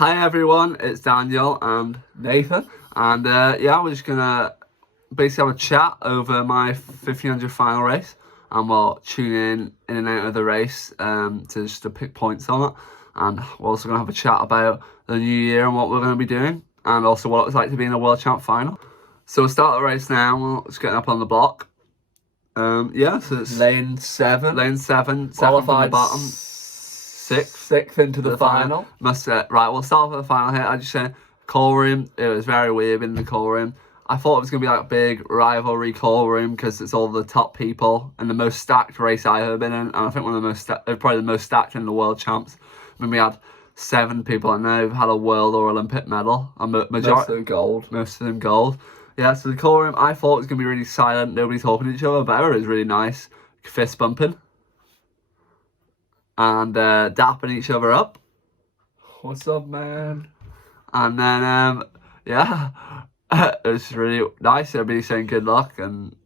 Hi everyone, it's Daniel and Nathan. And yeah, we're just gonna basically have a chat over my 1500 final race, and we'll tune in and out of the race to pick points on it. And we're also gonna have a chat about the new year and what we're gonna be doing, and also what it was like to be in a world champ final. So we'll start the race now. We're just getting up on the block. Yeah, so it's Lane 7. lane 7, second Qualified from the bottom. Sixth into the final. Right, we'll start with the final here. I just say call room. It was very weird in the call room. I thought it was gonna be like a big rivalry call room because it's all the top people and the most stacked race I've ever been in, and I think one of the most probably the most stacked in the world champs. I mean, we had 7 people I know who've had a world or Olympic medal, and Most of them gold. Most of them gold. Yeah, so the call room, I thought it was gonna be really silent, nobody talking to each other, but it was really nice, fist bumping and dapping each other up. What's up, man? And then, yeah, it was really nice. Everybody saying good luck and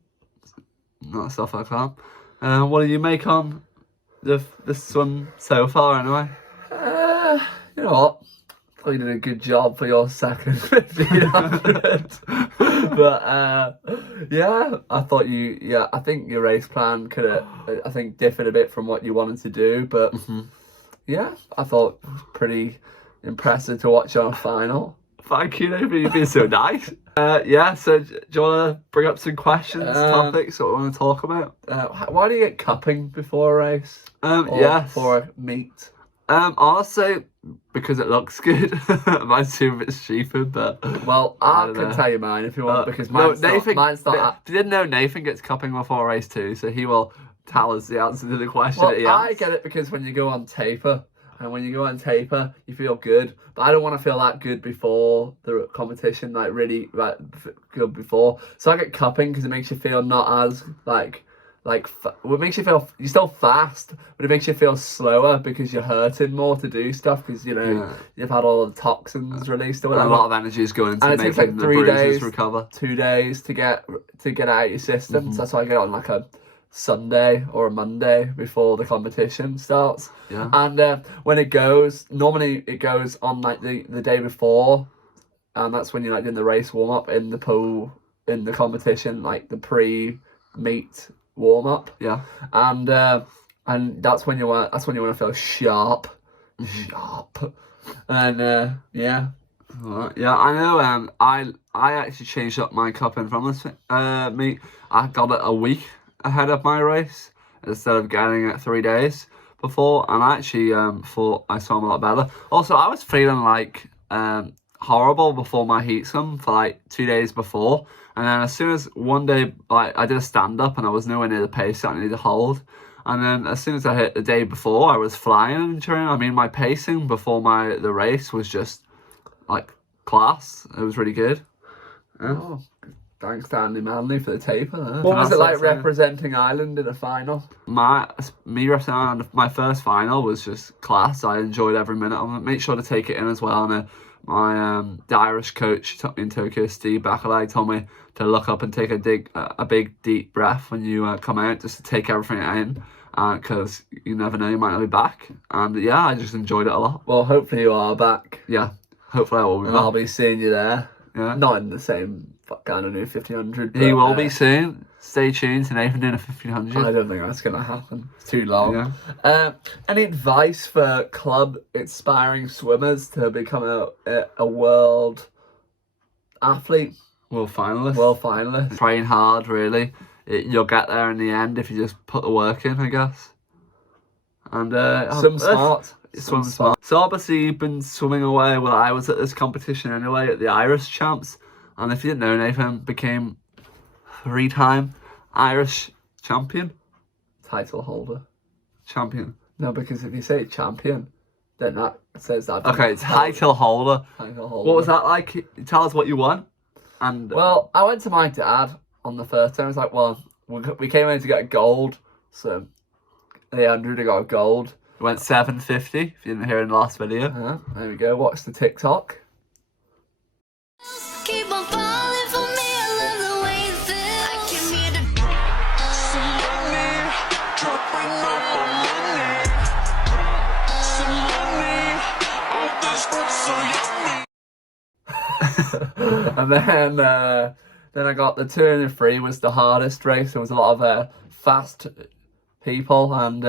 stuff like that. What do you make on this one so far, anyway? You know what? I thought you did a good job for your second 1500. But yeah, I think your race plan could have, differed a bit from what you wanted to do. But yeah, I thought it was pretty impressive to watch on a final. Thank you, Nathan. You've been so nice. Yeah, so do you want to bring up some questions, topics that we want to talk about? Why do you get cupping before a race? Yeah. Before a meet? Honestly, because it looks good. I assume it's stupid, but... Well, I can tell you mine if you want, because mine's not... If you didn't know, Nathan gets cupping before a race too, so he will tell us the answer to the question Well, that he asks. I get it because when you go on taper, and when you go on taper, you feel good. But I don't want to feel that good before the competition, like really good before. So I get cupping because it makes you feel not as it makes you feel you're still fast, but it makes you feel slower because you're hurting more to do stuff because you've had all the toxins released or whatever. A lot of energy is going into making like the 3 bruises days, recover. 2 days to get out of your system. So that's why I get on like a Sunday or a Monday before the competition starts. Yeah. And when it goes, normally it goes on like the day before, and that's when you're like doing the race warm up in the pool in the competition, like the pre-meet warm up. Yeah. And that's when you want to feel sharp. And yeah. Right. Yeah, I know. I actually changed up my cupping from this meet. I got it a week ahead of my race instead of getting it 3 days before, and I actually thought I swam a lot better. Also, I was feeling like horrible before my heat swim for like 2 days before, and then as soon as one day I did a stand up and I was nowhere near the pace that I needed to hold, and then as soon as I hit the day before, I was flying during. I mean, my pacing before the race was just like class. It was really good. Yeah. Oh, thanks to Andy Manley for the taper. What was it like representing Ireland in a final? Me representing Ireland, my first final was just class. I enjoyed every minute of it. Make sure to take it in as well. And the Irish coach took me in Tokyo, Steve Bacalai, told me to look up and take a big deep breath when you come out, just to take everything in, because you never know, you might not be back. And yeah, I just enjoyed it a lot. Well, hopefully you are back. Yeah, hopefully I will be back. I'll be seeing you there. Yeah. Not in the same kind of new 1500. He will be soon. Stay tuned to Nathan doing a 1500. I don't think that's going to happen. It's too long. Yeah. Any advice for club aspiring swimmers to become a world athlete? World finalist. Train hard, really. You'll get there in the end if you just put the work in, I guess. And swim smart. Swim smart. So obviously you've been swimming away. Well, I was at this competition anyway at the Irish Champs, and if you didn't know, Nathan became 3-time Irish champion. Title holder. Champion. No, because if you say champion, then that says that. Okay, title holder. Title holder. What was that like? Tell us what you won. And well, I went to my dad on the first time. I was like, well, we came in to get gold, so the 100 got gold. It went 750, if you didn't hear in the last video. There we go. Watch the TikTok. Keep on falling for me, I love the way you feel. I came here to some money, dropping up on money. Some money, all this stuff. And then I got the 203 was the hardest race. There was a lot of fast people, and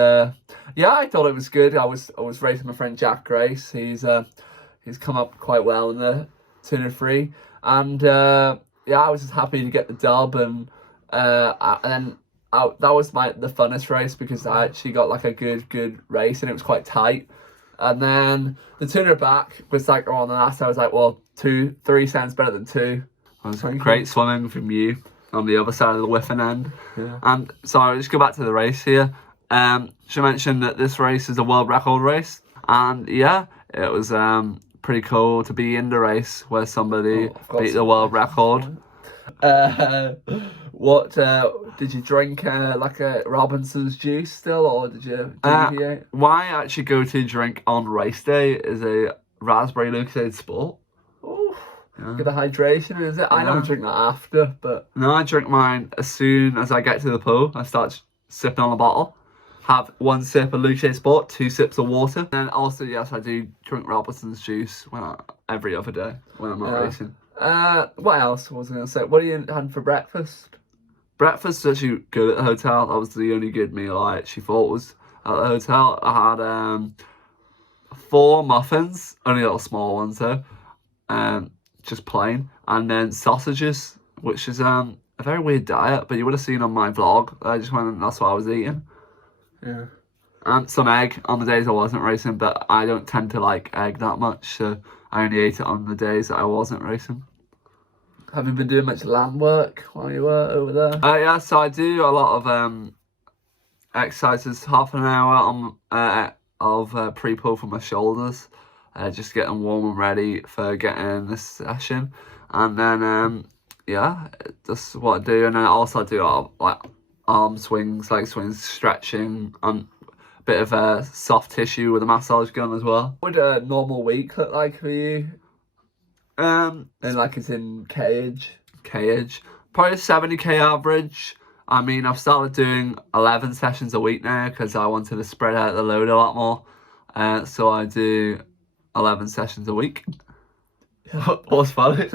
yeah, I thought it was good. I was racing my friend Jack Grace. He's come up quite well in the 203, and yeah, I was just happy to get the dub, and then that was the funnest race because I actually got like a good race, and it was quite tight. And then the 200 back was like on the last. I was like, well, 3 sounds better than 2. It was great swimming from you on the other side of the Wiffen end. Yeah. And so I'll just go back to the race here. She mentioned that this race is a world record race, and yeah, it was pretty cool to be in the race where somebody beat the world record. What did you drink? Like a Robinson's juice still, or did you deviate? Why I actually go to drink on race day is a raspberry Lucozade Sport. Oh, Yeah. get the hydration, is it? I Yeah. don't drink that after, but No, I drink mine as soon as I get to the pool. I start sipping on a bottle. Have 1 sip of Lucozade Sport, 2 sips of water. And then also, yes, I do drink Robinson's juice every other day when I'm not racing. What else was I going to say? What are you having for breakfast? Breakfast was actually good at the hotel. That was the only good meal I actually thought was at the hotel. I had 4 muffins, only little small ones though, just plain, and then sausages, which is a very weird diet, but you would have seen on my vlog. I just went and that's what I was eating. Yeah. And some egg on the days I wasn't racing, but I don't tend to like egg that much, so I only ate it on the days that I wasn't racing. Have you been doing much land work while you were over there? Yeah, so I do a lot of exercises, half an hour of pre-pull for my shoulders, just getting warm and ready for getting this session, and then yeah, that's what I do. And then also I do a lot of like arm swings, leg swings, stretching, and a bit of soft tissue with a massage gun as well. What would a normal week look like for you? And like it's in kh. Probably 70k average. I mean, I've started doing 11 sessions a week now because I wanted to spread out the load a lot more. So I do 11 sessions a week. What's funny?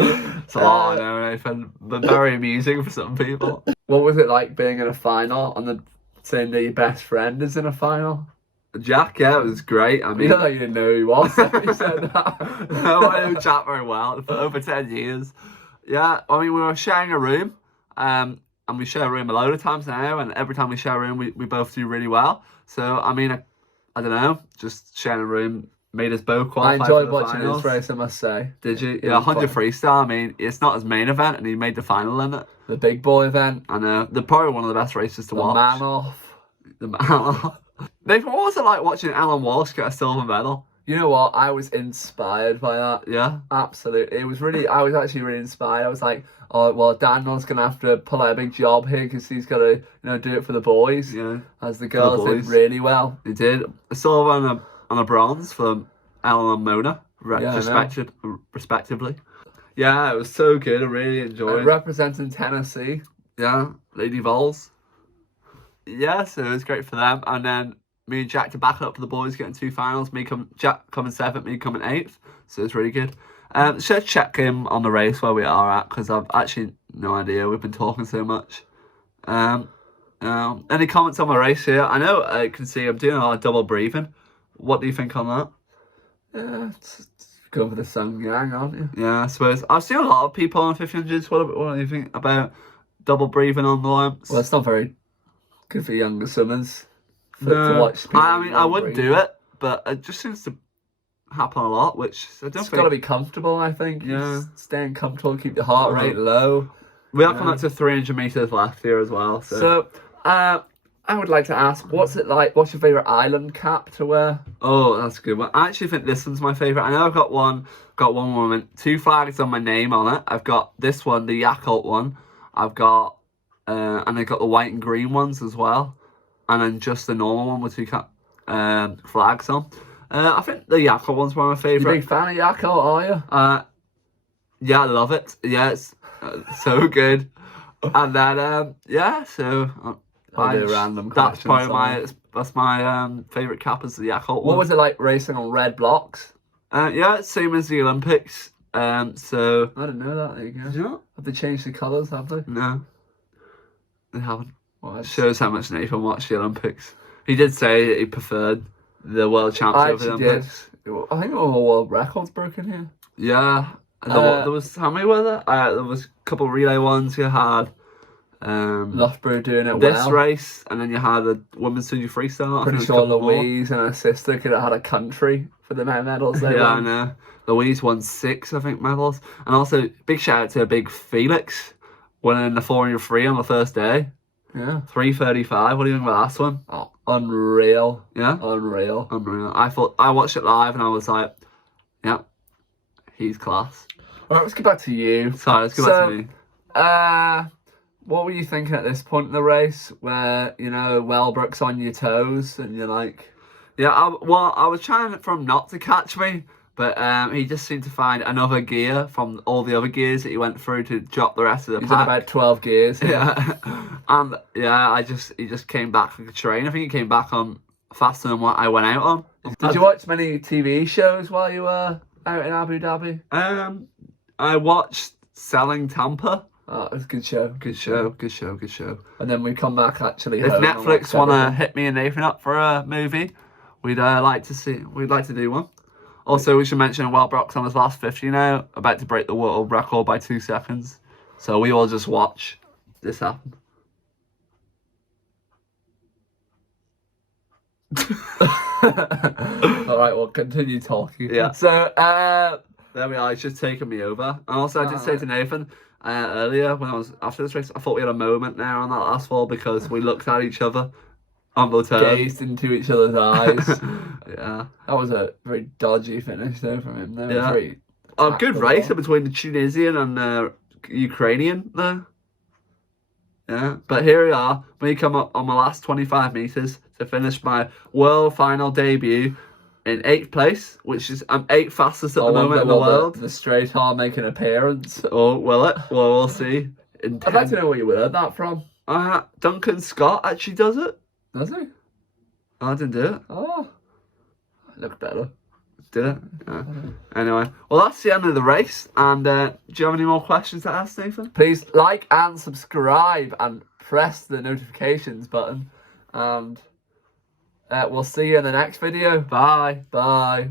It's a lot, I know, Nathan, but very amusing for some people. What was it like being in a final and then saying that your best friend is in a final? Jack, yeah, it was great. I mean, You didn't know who he was when you said that. no, I know Jack very well for over 10 years. Yeah, I mean, we were sharing a room, and we share a room a load of times now, and every time we share a room, we both do really well. So, I mean, I don't know, just sharing a room made us both I qualify enjoyed for the watching finals. this race, I must say. Did you? It Yeah, was 100 fun. freestyle. I mean, it's not his main event, and he made the final in it. The big boy event. I know. They're probably one of the best races to The watch. man off. The man off. Nathan, what was it like watching Alan Walsh get a silver medal? You know what? I was inspired by that. Yeah? Absolutely. It was really, I was actually really inspired. I was like, oh, well, Daniel's going to have to pull out a big job here because he's got to, do it for the boys. Yeah. As the girls did boys. really well. He did. A silver and a bronze for Alan and Mona, Yeah, I know. respectively. Yeah, it was so good. I really enjoyed it. Representing Tennessee. Yeah, Lady Vols. Yeah, so it was great for them. And then me and Jack to back it up for the boys, getting 2 finals. Jack coming 7th, me coming 8th. So it's really good. So check him on the race where we are at, because I've actually no idea. We've been talking so much. Any comments on my race here? I know I can see I'm doing a lot of double breathing. What do you think on that? Yeah, it's go for the Sung Yang, aren't you? Yeah, I suppose. I've seen a lot of people on 1500s. What do you think about double breathing on the lamps? Well, it's not very good for younger swimmers to watch people. I mean, I wouldn't do it, but it just seems to happen a lot, which I don't It's think... got to be comfortable, I think. Yeah. Just staying comfortable, keep your heart rate low. We are coming up to 300 metres left here as well. So, I would like to ask, what's it like? What's your favourite island cap to wear? oh, that's a good one. I actually think this one's my favourite. I know I've got one with 2 flags on my name on it. I've got this one, the Yakult one. I've got, and I've got the white and green ones as well. And then just the normal one with 2 flags on. I think the Yakult one's one of my You a favourite. big fan of Yakult, are you? Yeah, I love it. Yeah, it's so good. And then, yeah, so... I'll do a random That's question, probably my favourite cap is the Yakult one. What was it like racing on red blocks? Yeah, same as the Olympics. So I didn't know that. There you did go. you not? Have they changed the colours? Have they? No, they haven't. Well, it's- Shows how much Nathan watched the Olympics. He did say that he preferred the world champs I over the actually did. Olympics. I think all world records broken here. Yeah, and there was how many were there? There was a couple of relay ones you had. Loughborough doing it This well. race, and then you had a women's 2 freestyle. I Pretty think sure there was a couple more. Louise and her sister could have had a country for the medals. They Yeah, I won. know. Louise won 6, I think, medals. And also, big shout out to big Felix, winning the 400 free on the first day. Yeah. 3:35. What do you think about that one? Oh, unreal. Yeah? Unreal. Unreal. I watched it live and I was like, yeah, he's class. All right, let's get back to you. Sorry, let's go back to me. What were you thinking at this point in the race where, you know, Wellbrook's on your toes and you're like... Yeah, I was trying for him not to catch me, but he just seemed to find another gear from all the other gears that he went through to drop the rest of the He's in pack. about 12 gears. Yeah, and yeah, he just came back like a train. I think he came back on faster than what I went out on. Did you watch many TV shows while you were out in Abu Dhabi? I watched Selling Tampa. Oh, it was a good show. Good show, good show, good show. And then we come back actually If home and Netflix watch want to everything. hit me and Nathan up for a movie, we'd like to do one. Also, we should mention Wellbrook's on his last 50 now, about to break the world record by 2 seconds. So we all just watch this happen. All right, we'll continue talking. Yeah. So, There we are. It's just taken me over. And also, I did say to Nathan earlier when I was after this race, I thought we had a moment there on that last fall because we looked at each other on the turn. gazed into each other's eyes. Yeah. That was a very dodgy finish though from him. There. Yeah. Very A good tactful. race between the Tunisian and the Ukrainian there. Yeah. But here we are. We come up on my last 25 metres to finish my world final debut in 8th place, which is I'm 8th fastest at the moment in the world. The straight arm make an appearance. Oh, will it? Well, we'll see. In I'd like to know where you heard that from. Duncan Scott actually does it. Does he? I didn't do it. Oh, look better. Did it? Yeah. Anyway, well, that's the end of the race. And do you have any more questions to ask, Nathan? Please like and subscribe and press the notifications button. And we'll see you in the next video. Bye. Bye.